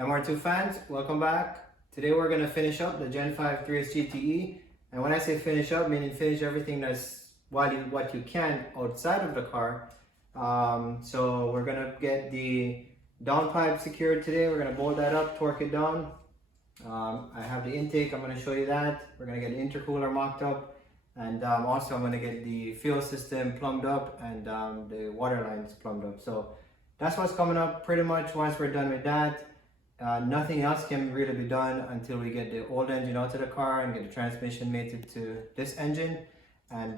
MR2 fans, welcome back. Today we're going to finish up the Gen 5 3S GTE. And when I say finish up, meaning finish everything that's what you can outside of the car. So we're going to get the downpipe secured today. We're going to bolt that up, torque it down. I have the intake, I'm going to show you that. We're going to get the intercooler mocked up. And also I'm going to get the fuel system plumbed up and the water lines plumbed up. So that's what's coming up pretty much once we're done with that. Nothing else can really be done until we get the old engine out of the car and get the transmission mated to this engine. And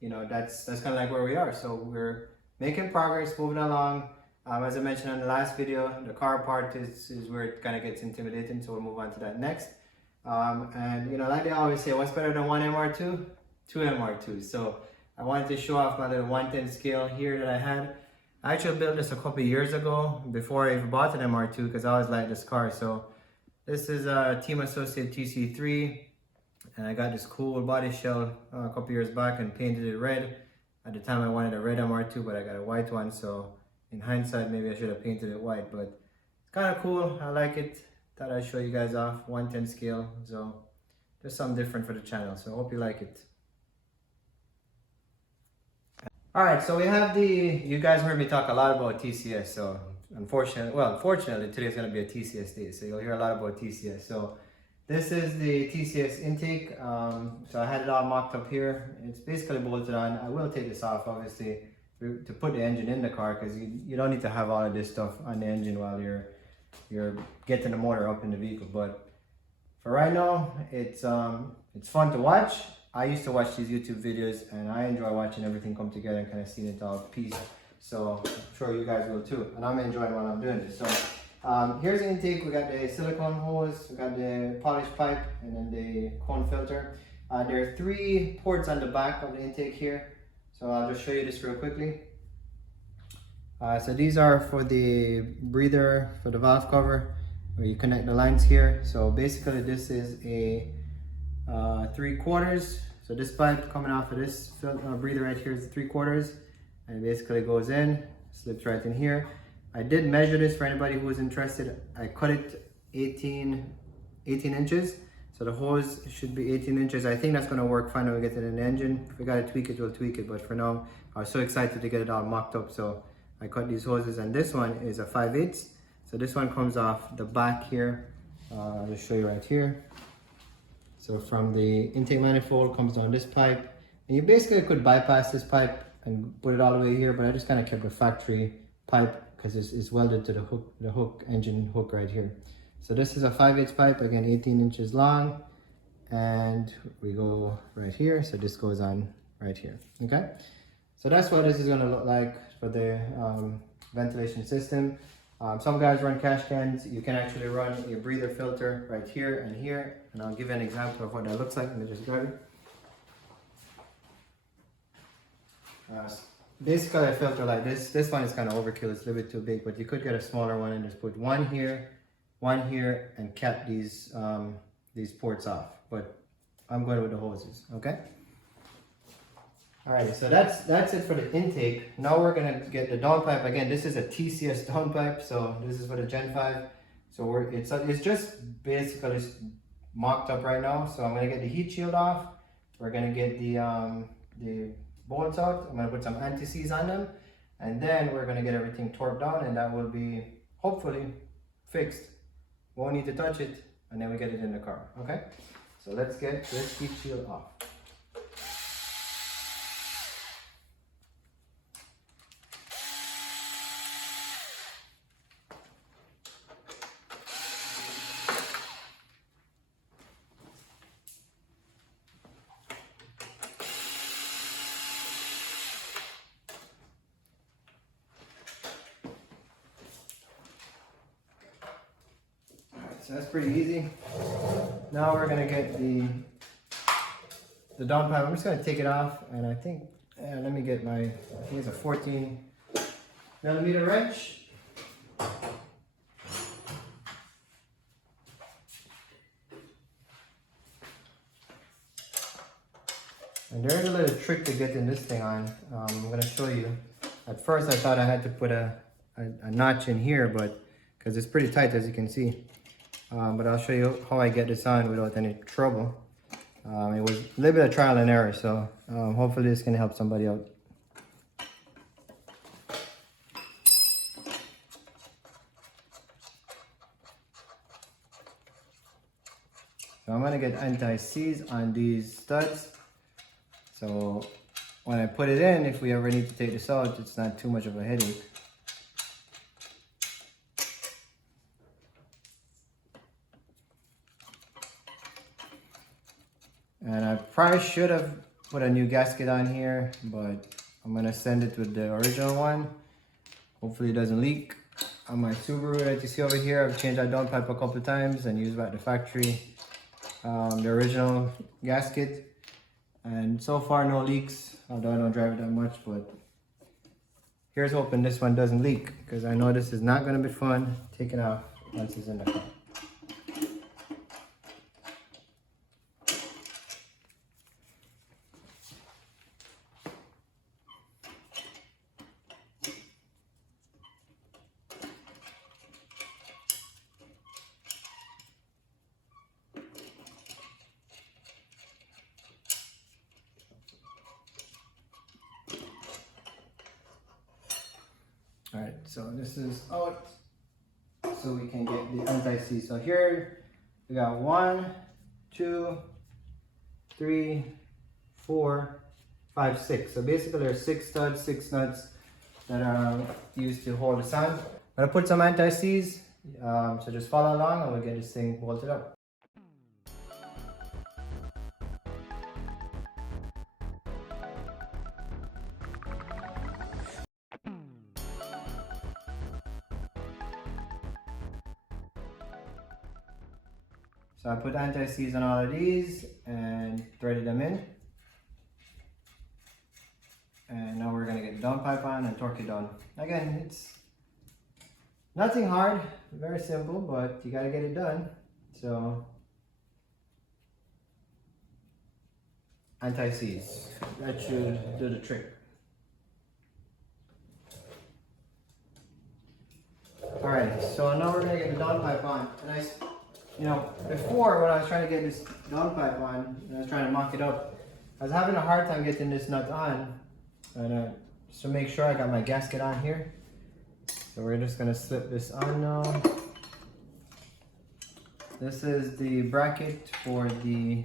you know, that's kind of like where we are. So we're making progress, moving along. As I mentioned in the last video, the car part is where it kind of gets intimidating. So we'll move on to that next. And you know, like they always say, what's better than one MR2? Two MR2s. So I wanted to show off my little 110 scale here that I had. I actually built this a couple years ago before I even bought an MR2 because I always liked this car. So this is a Team Associate TC3 and I got this cool body shell a couple years back and painted it red. At the time I wanted a red MR2 but I got a white one, so in hindsight maybe I should have painted it white, but it's kind of cool. I like it. Thought I'd show you guys off 110 scale. So there's something different for the channel, so I hope you like it. Alright, so we have you guys heard me talk a lot about TCS, so unfortunately today's going to be a TCS day, so you'll hear a lot about TCS. So this is the TCS intake, so I had it all mocked up here. It's basically bolted on. I will take this off obviously to put the engine in the car because you don't need to have all of this stuff on the engine while you're getting the motor up in the vehicle, but for right now it's fun to watch. I used to watch these YouTube videos and I enjoy watching everything come together and kind of seeing it all piece. So I'm sure you guys will too. And I'm enjoying while I'm doing this. So here's the intake. We got the silicone hose, we got the polished pipe, and then the cone filter. There are 3 ports on the back of the intake here. So I'll just show you this real quickly. So these are for the breather, for the valve cover, where you connect the lines here. So basically this is a 3/4. So this pipe coming off of this breather right here is 3/4, and it basically goes in, slips right in here. I did measure this for anybody who was interested. I cut it 18 inches. So the hose should be 18 inches. I think that's going to work fine when we get it in the engine. If we got to tweak it, we'll tweak it. But for now, I was so excited to get it all mocked up. So I cut these hoses, and this one is a 5/8. So this one comes off the back here. I'll just show you right here. So from the intake manifold comes down this pipe, and you basically could bypass this pipe and put it all the way here, but I just kind of kept the factory pipe because it's welded to the hook, engine hook right here. So this is a 5/8 pipe, again 18 inches long, and we go right here. So this goes on right here. Okay, so that's what this is going to look like for the ventilation system. Some guys run cash cans. You can actually run your breather filter right here and here. And I'll give you an example of what that looks like. Let me just grab it. Basically a filter like this. This one is kind of overkill. It's a little bit too big, but you could get a smaller one and just put one here, and cap these ports off. But I'm going with the hoses, okay? Alright, so that's it for the intake. Now we're gonna get the downpipe. Again, this is a TCS downpipe, so this is for the Gen 5. So it's just basically mocked up right now. So I'm gonna get the heat shield off. We're gonna get the bolts out. I'm gonna put some anti-seize on them, and then we're gonna get everything torqued down, and that will be hopefully fixed. Won't need to touch it, and then we get it in the car. Okay. So let's get this heat shield off. So that's pretty easy. Now we're gonna get the downpipe. I'm just gonna take it off, and I think let me get I think it's a 14mm wrench. And there is a little trick to getting this thing on. I'm gonna show you. At first I thought I had to put a notch in here, but because it's pretty tight as you can see. But I'll show you how I get this on without any trouble. It was a little bit of trial and error, so hopefully this can help somebody out. So I'm gonna get anti-seize on these studs. So when I put it in, if we ever need to take this out, it's not too much of a headache. And I probably should have put a new gasket on here, but I'm gonna send it with the original one. Hopefully it doesn't leak. On my Subaru that you see over here, I've changed that downpipe a couple of times and used back the factory, the original gasket. And so far no leaks, although I don't drive it that much, but here's hoping this one doesn't leak, because I know this is not gonna be fun taking off once it's in the car. All right, so this is out, so we can get the anti-seize. So here we got 1, 2, 3, 4, 5, 6. So basically there's 6 studs, 6 nuts that are used to hold this on. I'm gonna put some anti-seize, so just follow along and we'll get this thing bolted up. So I put anti-seize on all of these and threaded them in. And now we're gonna get the downpipe on and torque it down. Again, it's nothing hard, very simple, but you gotta get it done. So, anti-seize, that should do the trick. All right, so now we're gonna get the downpipe on. And you know, before when I was trying to get this downpipe on, and I was trying to mock it up, I was having a hard time getting this nut on. And just to make sure I got my gasket on here. So we're just gonna slip this on now. This is the bracket for the,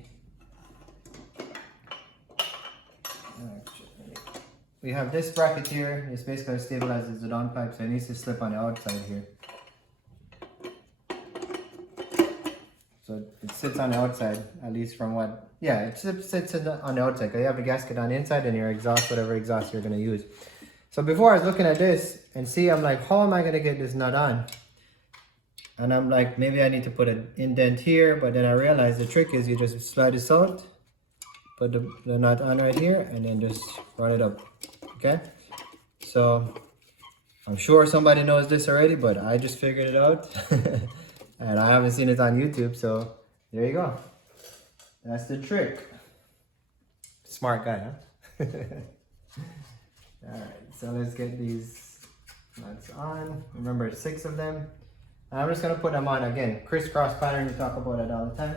we have this bracket here. It's basically stabilizes the downpipe, so it needs to slip on the outside here. So it sits on the outside, at least from what, yeah, it sits on the outside, because you have the gasket on the inside and your exhaust, whatever exhaust you're gonna use. So before I was looking at this and see, I'm like, how am I gonna get this nut on? And I'm like, maybe I need to put an indent here, but then I realized the trick is you just slide this out, put the nut on right here, and then just run it up, okay? So I'm sure somebody knows this already, but I just figured it out. And I haven't seen it on YouTube, so there you go. That's the trick. Smart guy, huh? Alright, so let's get these nuts on. Remember, 6 of them. And I'm just gonna put them on again. Crisscross pattern, we talk about it all the time.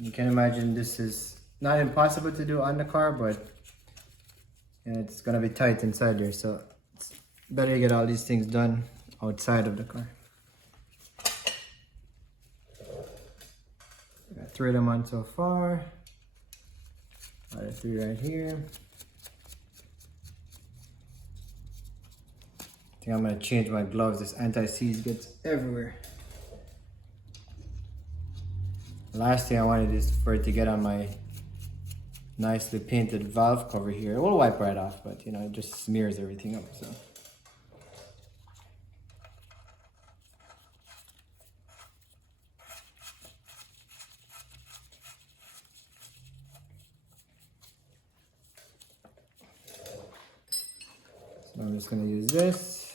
You can imagine this is not impossible to do on the car, but it's gonna be tight inside there, so it's better to get all these things done outside of the car. I got 3 of them on so far. Other 3 right here. I think I'm gonna change my gloves. This anti-seize gets everywhere. Last thing I wanted is for it to get on my nicely painted valve cover here. It will wipe right off, but you know, it just smears everything up, so. So I'm just gonna use this,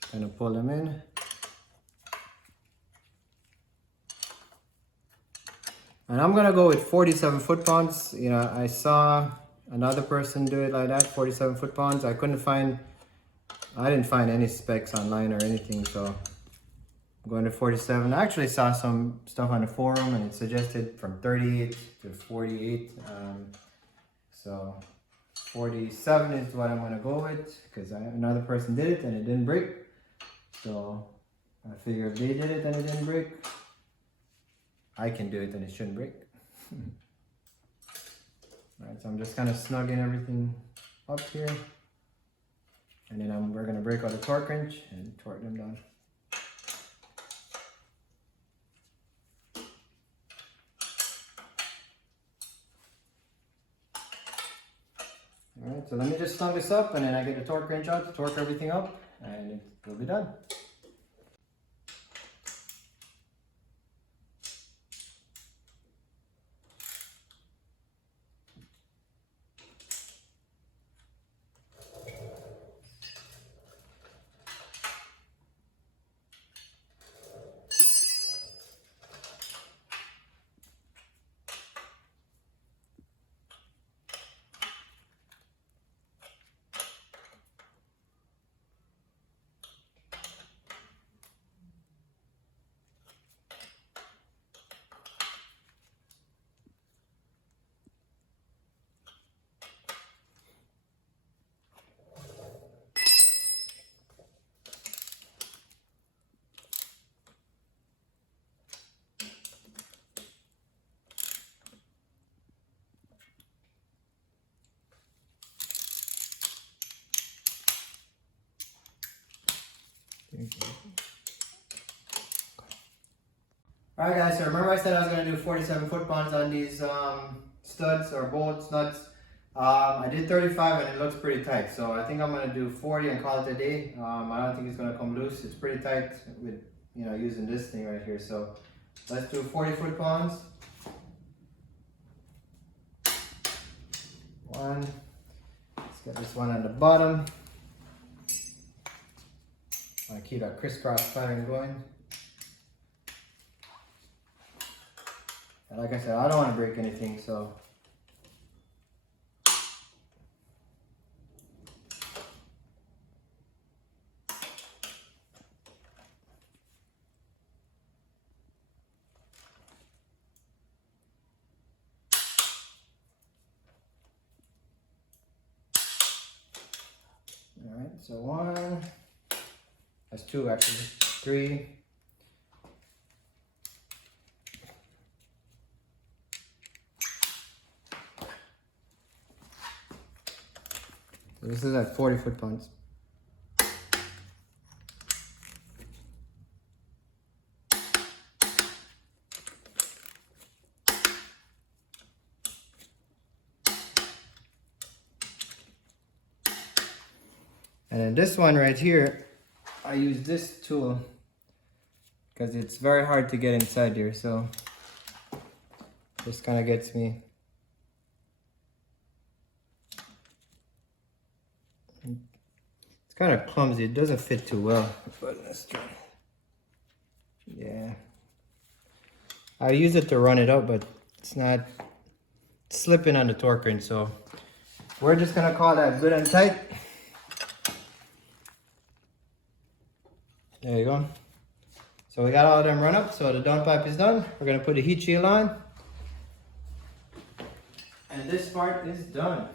just kind of pull them in. And I'm gonna go with 47 foot-pounds. You know, I saw another person do it like that, 47 foot-pounds. I didn't find any specs online or anything, so I'm going to 47. I actually saw some stuff on the forum and it suggested from 38 to 48. So 47 is what I'm gonna go with because another person did it and it didn't break. So I figure if they did it and it didn't break, I can do it and it shouldn't break. Alright, so I'm just kind of snugging everything up here. And then we're gonna break out the torque wrench and torque them down. Alright, so let me just snug this up and then I get the torque wrench out to torque everything up and it'll be done. Alright guys, so remember I said I was going to do 47 foot-pounds on these studs or bolts, nuts. I did 35 and it looks pretty tight, so I think I'm going to do 40 and call it a day. I don't think it's going to come loose. It's pretty tight with, you know, using this thing right here. So let's do 40 foot-pounds. One. Let's get this one on the bottom. I keep that crisscross pattern going. And like I said, I don't want to break anything, so. Alright, so one. That's two actually. Three. This is at 40 foot-pounds. And then this one right here, I use this tool because it's very hard to get inside here. So this kind of gets me. It's kind of clumsy. It doesn't fit too well, but let's try. Yeah. I use it to run it up, but it's not slipping on the torque wrench. So we're just gonna call that good and tight. There you go. So we got all of them run up. So the downpipe is done. We're gonna put the heat shield on. And this part is done.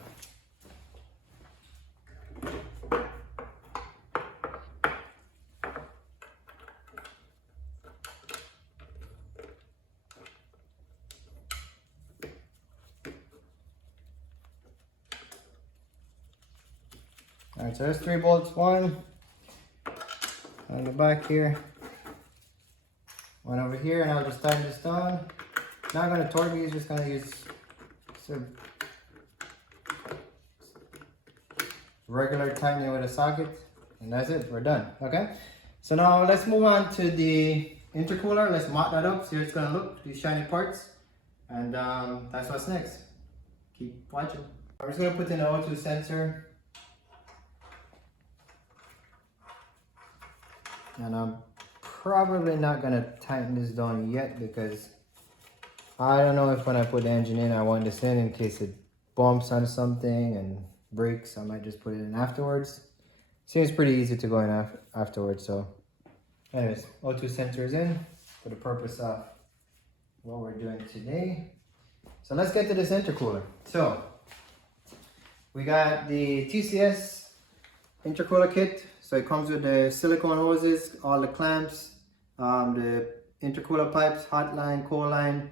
Alright, so there's 3 bolts. One on the back here. One over here, and I'll just tighten this down. Not gonna torque these, just gonna use some regular tightening with a socket, and that's it. We're done. Okay. So now let's move on to the intercooler. Let's mop that up. See how it's gonna look. These shiny parts, and that's what's next. Keep watching. I'm just gonna put in an O2 sensor, and I'm probably not gonna tighten this down yet because I don't know if when I put the engine in, I want this in case it bumps on something and breaks. I might just put it in afterwards. Seems pretty easy to go in afterwards. So anyways, O2 sensor is in for the purpose of what we're doing today. So let's get to this intercooler. So we got the TCS intercooler kit. So it comes with the silicone hoses, all the clamps, the intercooler pipes, hot line, cold line.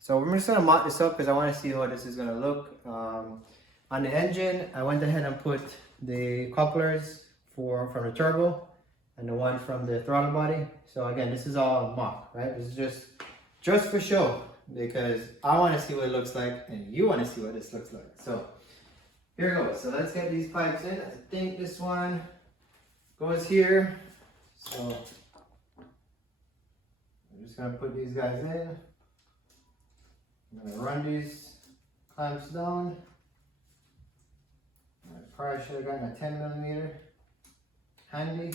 So we're just gonna mop this up because I want to see how this is gonna look. On the engine, I went ahead and put the couplers from the turbo and the one from the throttle body. So again, this is all mock, right? This is just for show because I want to see what it looks like and you want to see what this looks like. So here goes. So let's get these pipes in. I think this one goes here. So I'm just gonna put these guys in. I'm gonna run these clamps down. I probably should have gotten a 10mm handy.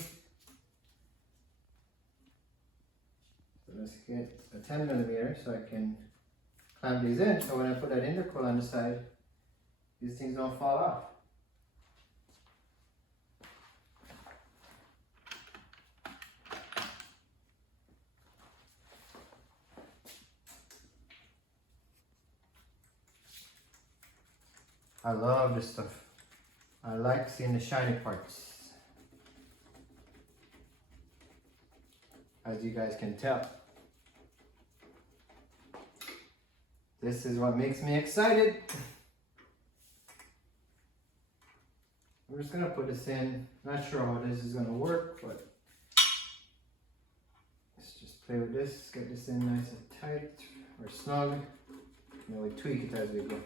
So let's get a 10mm so I can clamp these in. So when I put that intercooler on the side, these things don't fall off. I love this stuff. I like seeing the shiny parts. As you guys can tell. This is what makes me excited. I'm just gonna put this in. Not sure how this is gonna work, but let's just play with this. Get this in nice and tight or snug. And then we tweak it as we go.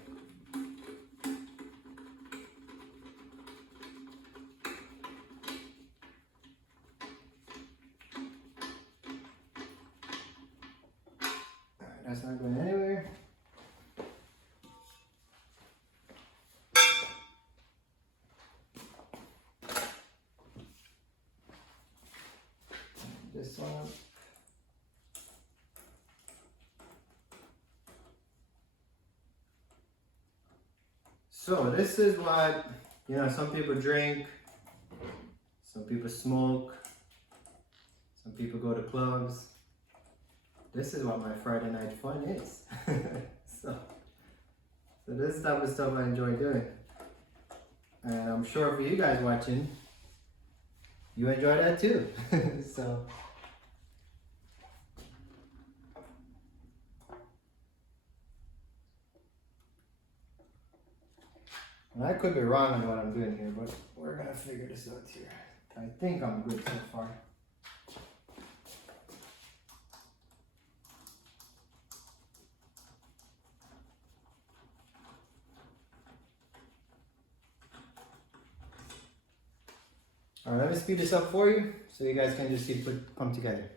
That's not going anywhere. This one. So this is what, some people drink, some people smoke, some people go to clubs. This is what my Friday night fun is. so this type of stuff I enjoy doing. And I'm sure for you guys watching, you enjoy that too. So and I could be wrong on what I'm doing here, but we're gonna figure this out here. I think I'm good so far. All right, let me speed this up for you so you guys can just see it come together.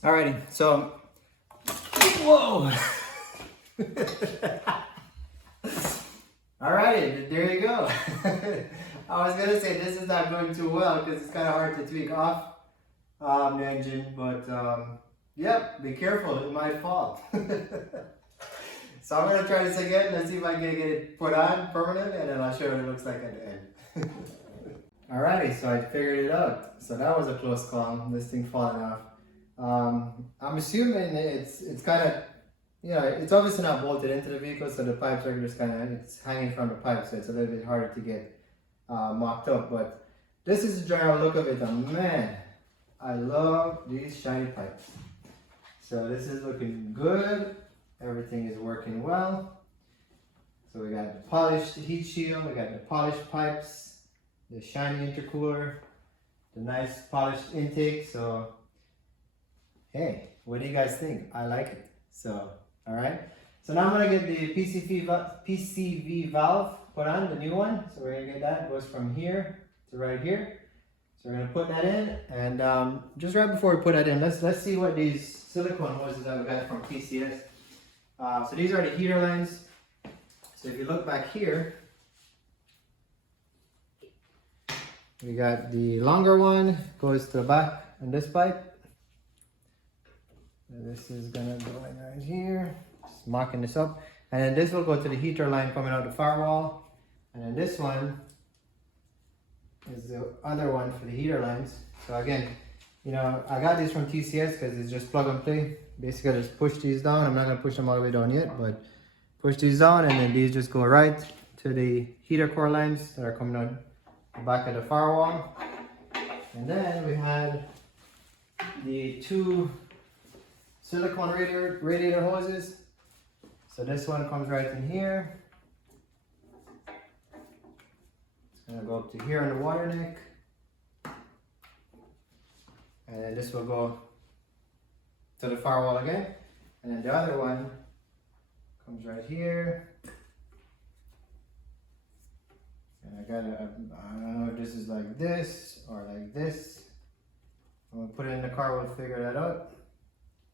Alrighty, so, whoa! Alrighty, there you go. I was gonna say this is not going too well because it's kind of hard to tweak off the engine, but yep, be careful, it might fall. So I'm gonna try this again. Let's see if I can get it put on permanent, and then I'll show you what it looks like at the end. Alrighty, so I figured it out. So that was a close call. This thing falling off. I'm assuming it's kind of, yeah, it's obviously not bolted into the vehicle, so the pipes are just kind of, it's hanging from the pipe, so it's a little bit harder to get mocked up. But this is the general look of it, and man, I love these shiny pipes. So this is looking good. Everything is working well. So we got the polished heat shield, we got the polished pipes, the shiny intercooler, the nice polished intake. So hey, what do you guys think? I like it. So, all right. So now I'm gonna get the PCV valve put on, the new one. So we're gonna get that. It goes from here to right here. So we're gonna put that in, and just right before we put that in, let's see what these silicone hoses that we got from TCS. So these are the heater lines. So if you look back here, we got the longer one goes to the back on this pipe. And this is gonna go in right here, just mocking this up. And then this will go to the heater line coming out the firewall. And then this one is the other one for the heater lines. So again, you know, I got these from TCS because it's just plug and play. Basically, just push these down. I'm not gonna push them all the way down yet, but push these down, and then these just go right to the heater core lines that are coming out the back of the firewall. And then we had the two silicone radiator hoses. So this one comes right in here. It's gonna go up to here on the water neck. And then this will go to the firewall again. And then the other one comes right here. And I don't know if this is like this or like this. When we put it in the car, we'll figure that out.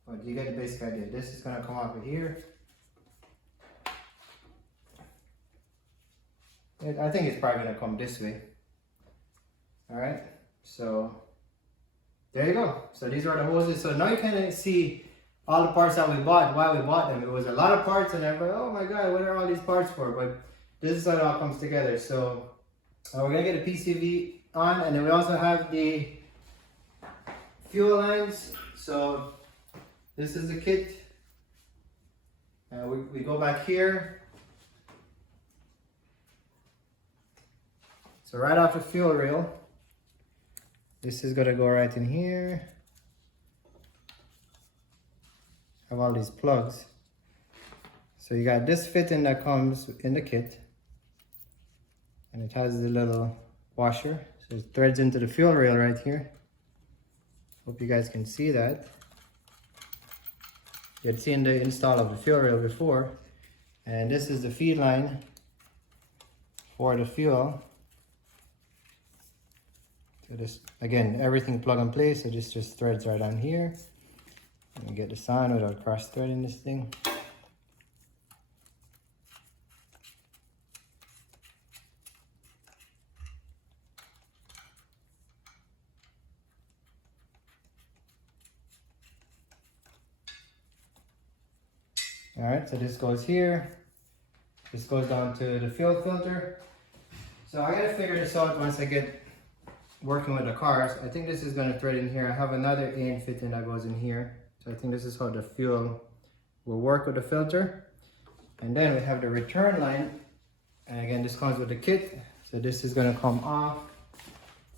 But you get the basic idea. This is gonna come off of here. I think it's probably gonna come this way. All right, so there you go. So these are the hoses. So now you kind of see all the parts that we bought, why we bought them. It was a lot of parts, and everybody, oh my God, what are all these parts for? But this is how it all comes together. So we're gonna get a PCV on, and then we also have the fuel lines. So this is the kit. We go back here. So right off the fuel rail, this is gonna go right in here. Have all these plugs. So you got this fitting that comes in the kit, and it has the little washer. So it threads into the fuel rail right here. Hope you guys can see that. You had seen the install of the fuel rail before. And this is the feed line for the fuel. So this, again, everything plug and play, so this just threads right on here. And get this on without cross threading this thing. All right, so this goes here. This goes down to the fuel filter. So I gotta figure this out once I get working with the cars. I think this is gonna thread in here. I have another AN fitting that goes in here. So I think this is how the fuel will work with the filter. And then we have the return line. And again, this comes with the kit. So this is gonna come off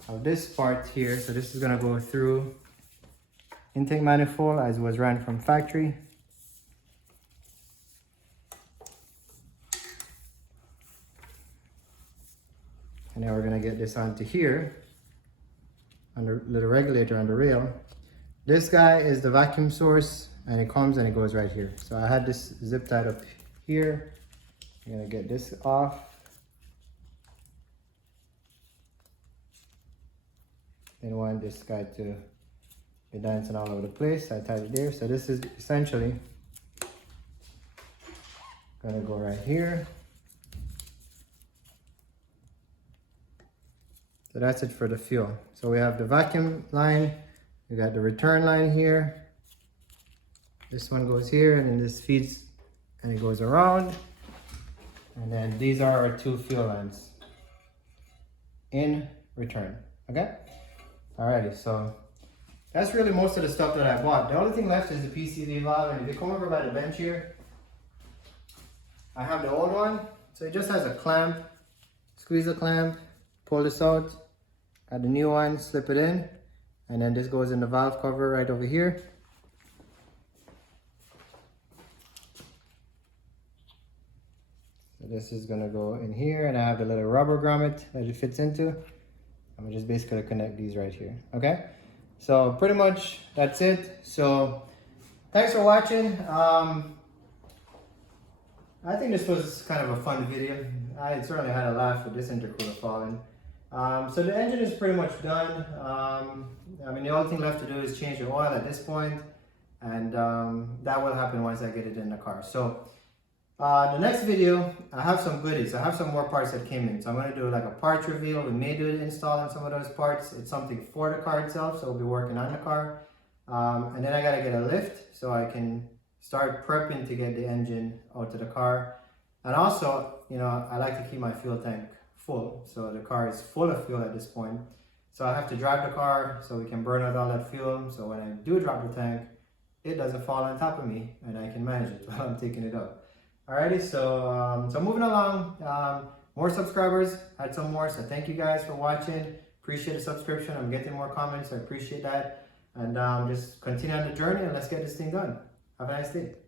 of this part here. So this is gonna go through intake manifold as was ran from factory. And then we're gonna get this onto here, on the little regulator on the rail. This guy is the vacuum source, and it comes and it goes right here. So I had this zip tied up here. I'm gonna get this off. Didn't want this guy to be dancing all over the place. I tied it there. So this is essentially gonna go right here. So that's it for the fuel. So we have the vacuum line, we got the return line here. This one goes here, and then this feeds and it goes around. And then these are our two fuel lines in return, okay? Alrighty, so that's really most of the stuff that I bought. The only thing left is the PCV valve, and if you come over by the bench here, I have the old one. So it just has a clamp. Squeeze the clamp, pull this out. Got the new one, slip it in. And then this goes in the valve cover right over here. So this is gonna go in here, and I have the little rubber grommet that it fits into. I'm just basically connect these right here, okay? So pretty much that's it. So thanks for watching. I think this was kind of a fun video. I certainly had a laugh with this intercooler falling. So the engine is pretty much done. I mean, the only thing left to do is change the oil at this point, and that will happen once I get it in the car. So the next video, I have some goodies. I have some more parts that came in. So I'm going to do like a parts reveal. We may do the install on some of those parts. It's something for the car itself, so we'll be working on the car. And then I got to get a lift so I can start prepping to get the engine out to the car. And also, you know, I like to keep my fuel tank full. So the car is full of fuel at this point. So I have to drive the car so we can burn out all that fuel. So when I do drop the tank, it doesn't fall on top of me and I can manage it while I'm taking it up. Alrighty, so moving along, more subscribers, had some more, so thank you guys for watching. Appreciate the subscription. I'm getting more comments, I appreciate that. And just continue on the journey and let's get this thing done. Have a nice day.